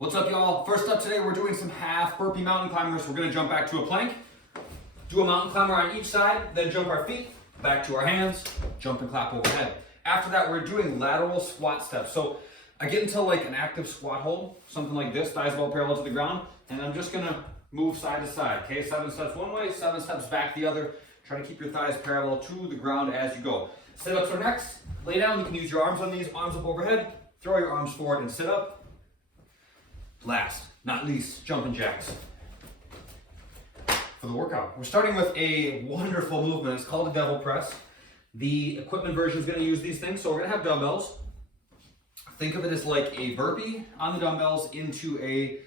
What's up, y'all? First up today, we're doing some half burpee mountain climbers. We're gonna jump back to a plank, do a mountain climber on each side, then jump our feet, back to our hands, jump and clap overhead. After that, we're doing lateral squat steps. So I get into like an active squat hold, something like this, thighs about parallel to the ground, and I'm just gonna move side to side, okay? 7 steps one way, 7 steps back the other. Try to keep your thighs parallel to the ground as you go. Sit-ups are next. Lay down, you can use your arms on these, arms up overhead, throw your arms forward and sit up. Last, not least, jumping jacks for the workout. We're starting with a wonderful movement. It's called a devil press. The equipment version is going to use these things. So we're going to have dumbbells. Think of it as like a burpee on the dumbbells into a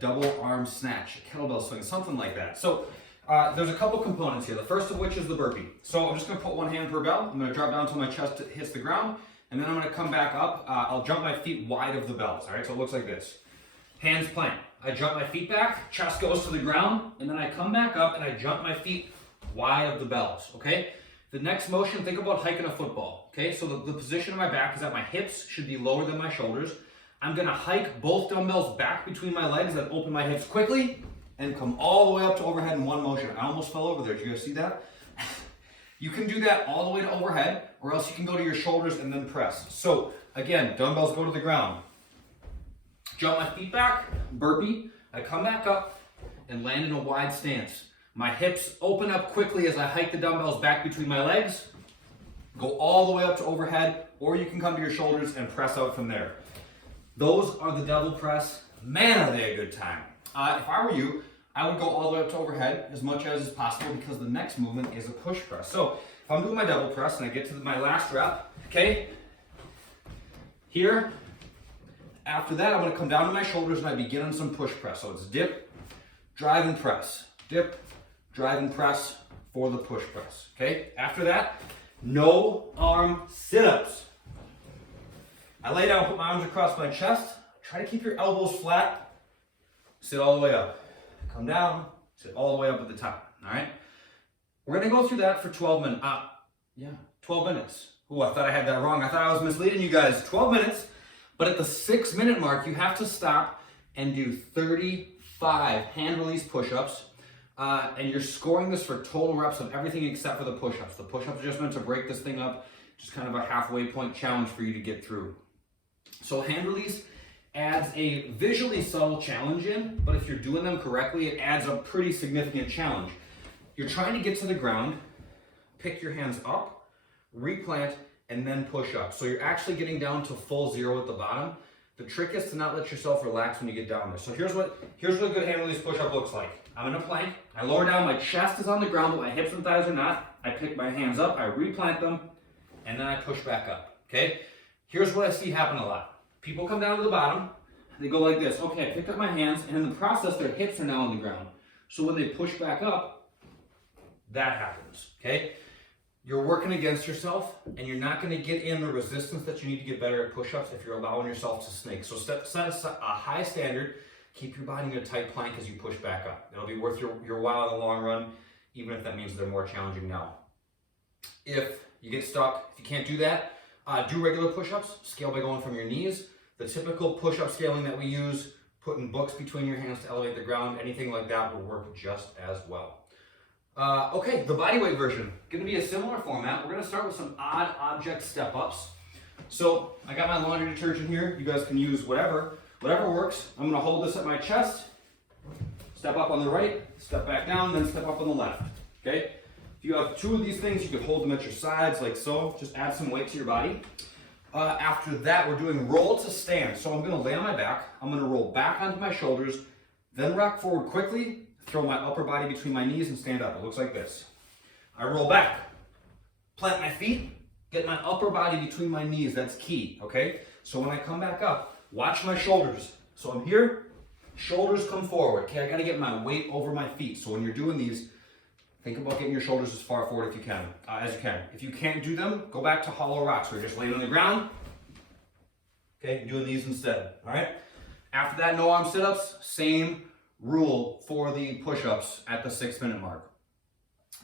double arm snatch, a kettlebell swing, something like that. So there's a couple components here. The first of which is the burpee. So I'm just going to put one hand per bell. I'm going to drop down until my chest hits the ground. And then I'm going to come back up. I'll jump my feet wide of the bells. All right, so it looks like this. Hands plant. I jump my feet back, chest goes to the ground, and then I come back up and I jump my feet wide of the bells, okay? The next motion, think about hiking a football, okay? So the position of my back is that my hips should be lower than my shoulders. I'm going to hike both dumbbells back between my legs, then open my hips quickly and come all the way up to overhead in one motion. I almost fell over there. Did you guys see that? You can do that all the way to overhead, or else you can go to your shoulders and then press. So again, dumbbells go to the ground. Jump my feet back, burpee. I come back up and land in a wide stance. My hips open up quickly as I hike the dumbbells back between my legs. Go all the way up to overhead, or you can come to your shoulders and press out from there. Those are the devil press. Man, are they a good time. If I were you, I would go all the way up to overhead as much as is possible because the next movement is a push press. So if I'm doing my devil press and I get to my last rep, okay, here, after that I'm going to come down to my shoulders and I begin on some push press. So it's dip, drive and press, dip, drive and press for the push press, okay? After that, no arm sit-ups. I lay down, put my arms across my chest, try to keep your elbows flat, sit all the way up. Come down, sit all the way up at the top, all right? We're gonna go through that for 12 minutes. 12 minutes. Oh, I thought I had that wrong. I thought I was misleading you guys. 12 minutes, but at the 6-minute mark, you have to stop and do 35 hand release push-ups, and you're scoring this for total reps of everything except for the push-ups. The push-ups are just meant to break this thing up, just kind of a halfway point challenge for you to get through. So hand release adds a visually subtle challenge in, but if you're doing them correctly, it adds a pretty significant challenge. You're trying to get to the ground, pick your hands up, replant, and then push up. So you're actually getting down to full zero at the bottom. The trick is to not let yourself relax when you get down there. So here's what a good hand release push-up looks like. I'm in a plank, I lower down, my chest is on the ground, but my hips and thighs are not. I pick my hands up, I replant them, and then I push back up, okay? Here's what I see happen a lot. People come down to the bottom, they go like this. Okay, I picked up my hands, and in the process, their hips are now on the ground. So when they push back up, that happens, okay? You're working against yourself, and you're not gonna get in the resistance that you need to get better at push-ups if you're allowing yourself to snake. So set a high standard, keep your body in a tight plank as you push back up. It'll be worth your while in the long run, even if that means they're more challenging now. If you get stuck, if you can't do that, do regular push-ups, scale by going from your knees. The typical push-up scaling that we use, putting books between your hands to elevate the ground, anything like that will work just as well. Okay, the bodyweight version, gonna be a similar format. We're gonna start with some odd object step-ups. So I got my laundry detergent here. You guys can use whatever works. I'm gonna hold this at my chest, step up on the right, step back down, then step up on the left, okay? If you have 2 of these things, you can hold them at your sides like so. Just add some weight to your body. After that, we're doing roll to stand. So I'm gonna lay on my back, I'm gonna roll back onto my shoulders, then rock forward quickly, throw my upper body between my knees and stand up. It looks like this. I roll back, plant my feet, get my upper body between my knees, that's key, okay? So when I come back up, watch my shoulders. So I'm here, shoulders come forward, okay? I gotta get my weight over my feet. So when you're doing these, think about getting your shoulders as far forward as you can. If you can't do them, go back to hollow rocks where you're just laying on the ground. Okay, doing these instead, all right? After that, no arm sit-ups, same rule for the push-ups at the 6-minute mark.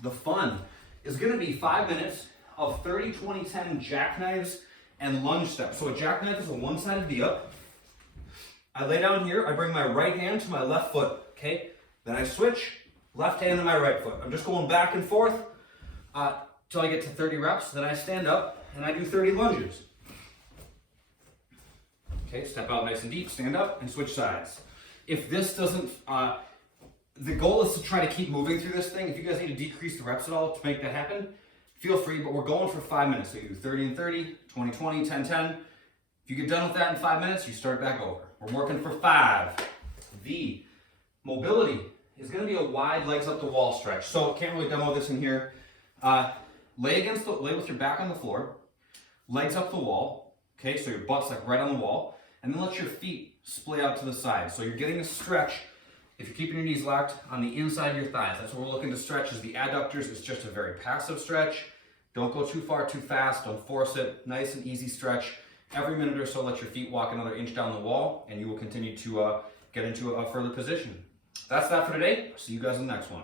The fun is gonna be 5 minutes of 30, 20, 10 jackknives and lunge steps. So a jackknife is a one-sided V-up. I lay down here, I bring my right hand to my left foot, okay? Then I switch, left hand to my right foot. I'm just going back and forth till I get to 30 reps. Then I stand up and I do 30 lunges. Okay, step out nice and deep, stand up and switch sides. If this doesn't, the goal is to try to keep moving through this thing. If you guys need to decrease the reps at all to make that happen, feel free, but we're going for 5 minutes. So you do 30 and 30, 20, 20, 10, 10. If you get done with that in 5 minutes, you start back over. We're working for 5. The mobility is going to be a wide legs up the wall stretch. So can't really demo this in here. Lay with your back on the floor, legs up the wall. Okay, so your butt's like right on the wall, and then let your feet splay out to the side. So you're getting a stretch. If you're keeping your knees locked on the inside of your thighs, that's what we're looking to stretch is the adductors. It's just a very passive stretch. Don't go too far too fast. Don't force it. Nice and easy stretch. Every minute or so, let your feet walk another inch down the wall, and you will continue to get into a further position. That's that for today. See you guys in the next one.